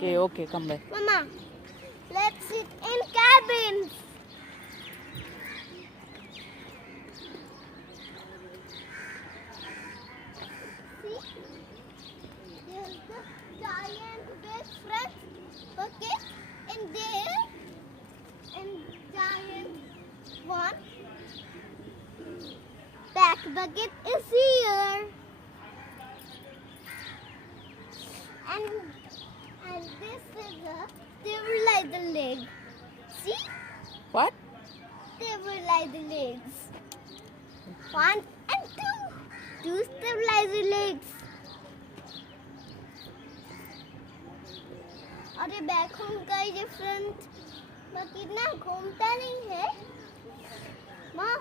Okay, come back. Mama, let's sit in cabins. See, there's the giant big front bucket, and there, and giant one back bucket is here, and this is a stabilizer leg. See, What? stabilizer legs. One and two stabilizer legs. अरे बैकहोम का ही different bucket ना घूमता नहीं है माँ